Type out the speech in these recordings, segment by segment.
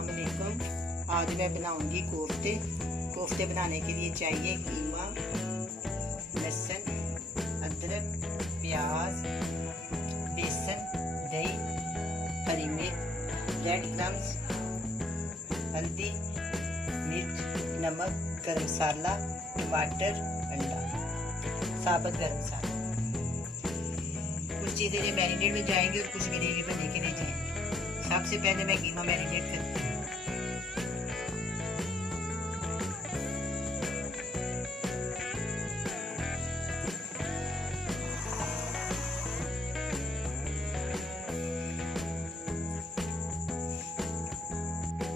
अस्सलाम वालेकुम। आज मैं बनाऊंगी कोफ्ते। कोफ्ते बनाने के लिए चाहिए कीमा, लहसुन, अदरक, प्याज, बेसन, दही, हरी मिर्च, रेड क्रम्स, हल्दी, मिर्च, नमक, गरम मसाला, टमाटर, अंडा, साबुत गरम मसाला। कुछ चीज़ें जो मैरिनेट में जाएंगी और कुछ ग्रेवी बनने के लिए जाएंगी। सबसे पहले मैं कीमा मैरिनेट करती हूँ।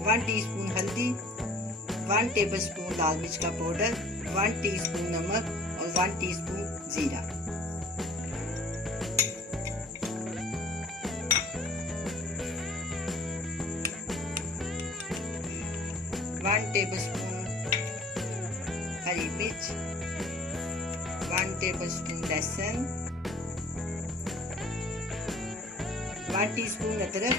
वन टीस्पून हल्दी, 1 टेबलस्पून लाल मिर्च का पाउडर, 1 टीस्पून नमक और 1 टीस्पून जीरा। वन टेबलस्पून हरी मिर्च, 1 टेबलस्पून लहसुन, 1 टीस्पून अदरक,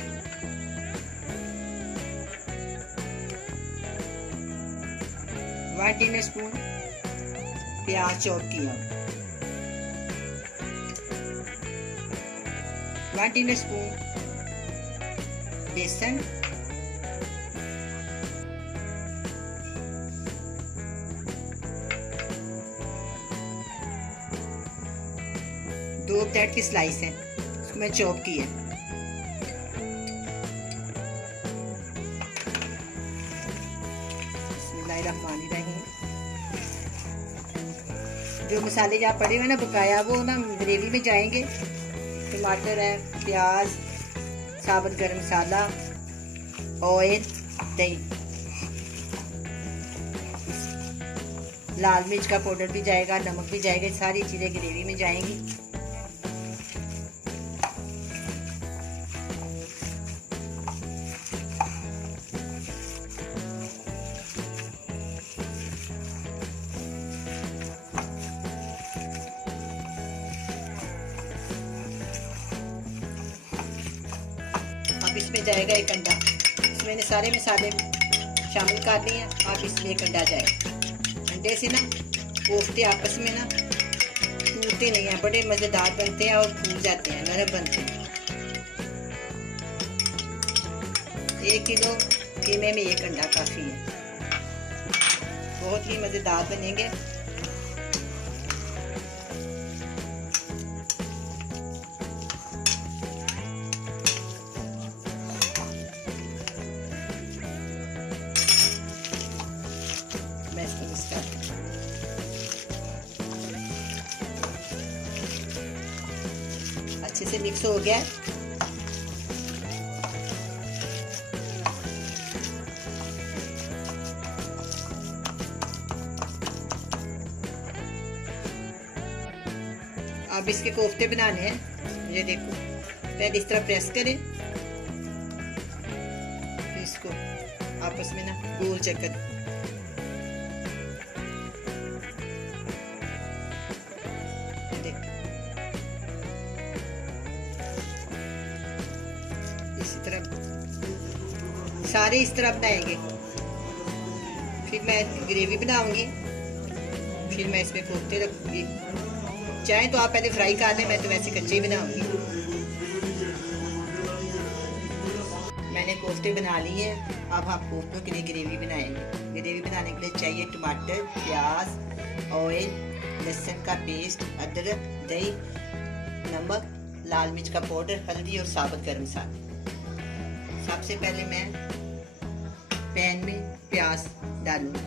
1 टीस्पून प्याज चॉप किया, 1 टीस्पून बेसन, 2 ब्रेड की स्लाइस है, उसको मैं चॉप की है। बिस्मिल्लाहिर्रहमानिर्रहीम। जो मसाले जहाँ पड़े हुए ना बकाया, वो ना ग्रेवी में जाएंगे। टमाटर है, प्याज, साबुत गरम मसाला, ऑयल, दही, लाल मिर्च का पाउडर भी जाएगा, नमक भी जाएगा। सारी चीजें ग्रेवी में जाएंगी। अब इसमें जाएगा एक अंडा। इसमें मैंने सारे मसाले शामिल कर लिए हैं। अब इसमें एक अंडा जाएगा। अंडे से ना कोफ्ते आपस में ना टूटते नहीं हैं, बड़े मज़ेदार बनते हैं और फूल जाते हैं, नरम बनते हैं। 1 किलो कीमे में 1 अंडा काफ़ी है। बहुत ही मज़ेदार बनेंगे। अच्छे से मिक्स हो गया। अब इसके कोफ्ते बनाने हैं। ये देखो, पहले इस तरह प्रेस करें, फिर इसको आपस में ना गोल चक्कर। इसी तरह सारे इस तरह बनाएंगे। फिर मैं ग्रेवी बनाऊंगी, फिर मैं इसमें कोफ्ते रखूंगी। चाहे तो आप पहले फ्राई कर लें, मैं तो वैसे कच्चे ही बनाऊंगी। मैंने कोफ्ते बना लिए हैं। अब हम कोफ्तों के लिए ग्रेवी बनाएंगे। ग्रेवी बनाने के लिए चाहिए टमाटर, प्याज, ऑयल, लहसुन का पेस्ट, अदरक, दही, नमक, लाल मिर्च का पाउडर, हल्दी और साबुत गरम मसाला। सबसे पहले मैं पैन में प्याज डालूंगी।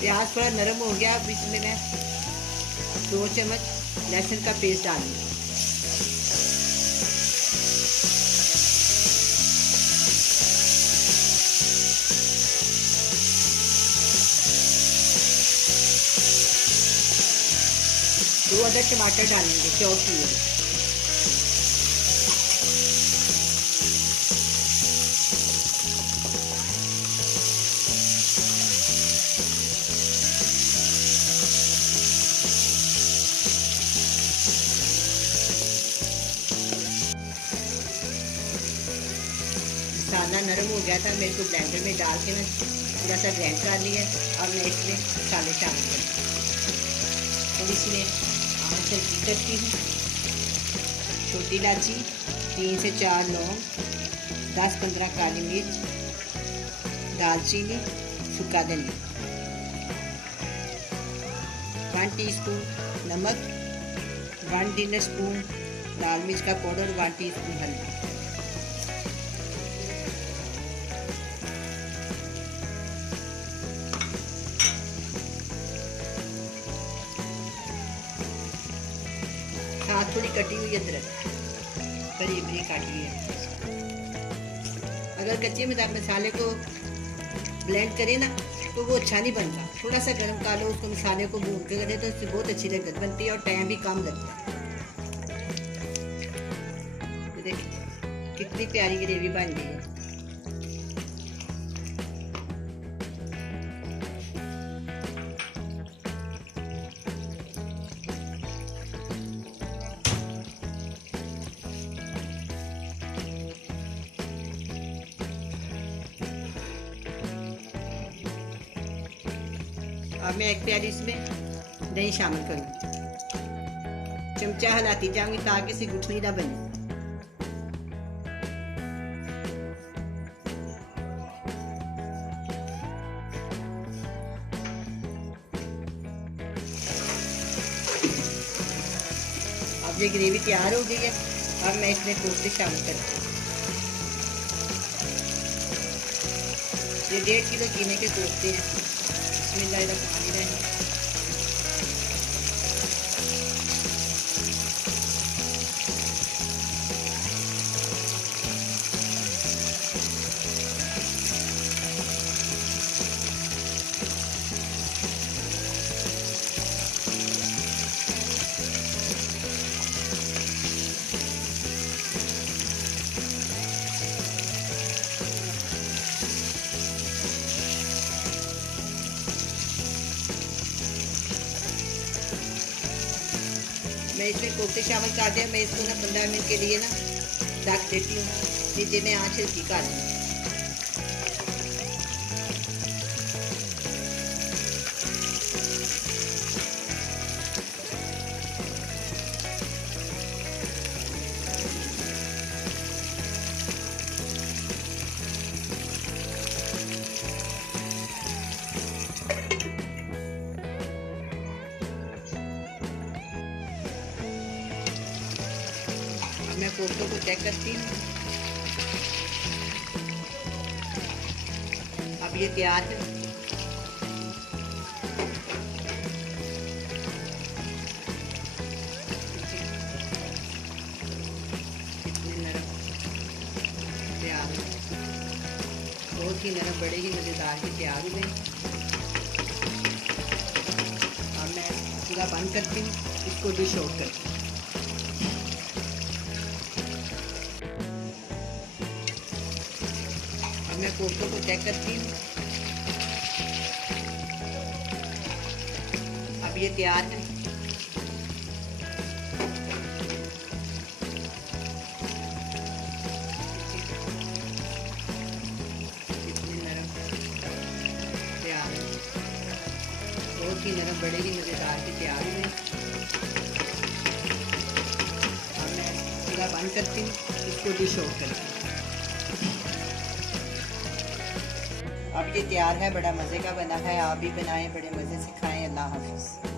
प्याज थोड़ा नरम हो गया। अब इसमें मैं 2 चम्मच लहसुन का पेस्ट डालूंगी। 2 अदर टमाटर डालेंगे चॉप किए। मसाला नरम हो गया था, मेरे को ब्लेंडर में डाल के ना थोड़ा सा ग्राइंड कर लिया। और मैं इसमें मसाले शामिल करूँ और इसमें आँच हल्की करती हूँ। छोटी इलायची, 3 से 4 लौंग, 10-15 काली मिर्च, दालचीनी, सूखा धनिया, 1 टीस्पून नमक, 1 डिनर स्पून लाल मिर्च का पाउडर, 1 टीस्पून हल्दी। साथ थोड़ी कटी हुई अदरक बारीक बारीक काटी हुई है। अगर कच्चे मसाले को ब्लेंड करें ना तो वो अच्छा नहीं बनता। थोड़ा सा गर्म कर लो, उसको मसाले को भून के करें तो इससे बहुत अच्छी लगत बनती है और टाइम भी कम लगता है। देखिए कितनी प्यारी ग्रेवी बन गई है। अब मैं एक प्याली इसमें दही शामिल करूँगी। चमचा हिलाती जाऊंगी ताकि इसे गुठली ना बने। अब ये ग्रेवी तैयार हो गई है। अब मैं इसमें कोफ्ते शामिल करती हूँ। ये 1.5 किलो कीमे के कोफ्ते हैं। पानी रहें। मैं इसमें कोफ्ते शामिल कर दिया। मैं इसको ना 15 मिनट के लिए ना ढक देती हूँ। नीचे में आँच हल्की कर दूँ। मैं कोफ्तों को चेक करती हूँ। अब ये तैयार है। कितने नरम तैयार है, बहुत ही नरम, बड़े ही मज़ेदार ही तैयार हुए। अब मैं पूरा बंद करती हूँ, इसको डिश आउट करती हूँ। मैं कोफ्तों को चेक करती हूँ। अब ये तैयार है। कितने नरम तैयार है, बहुत ही नरम, बड़े ही मज़ेदार के तैयार हुए। अब मैं पूरा बंद करती हूँ, इसको डिश आउट करती हूँ। अब ये तैयार है, बड़ा मज़े का बना है। आप भी बनाएं, बड़े मज़े से खाएं। अल्लाह हाफ़िज़।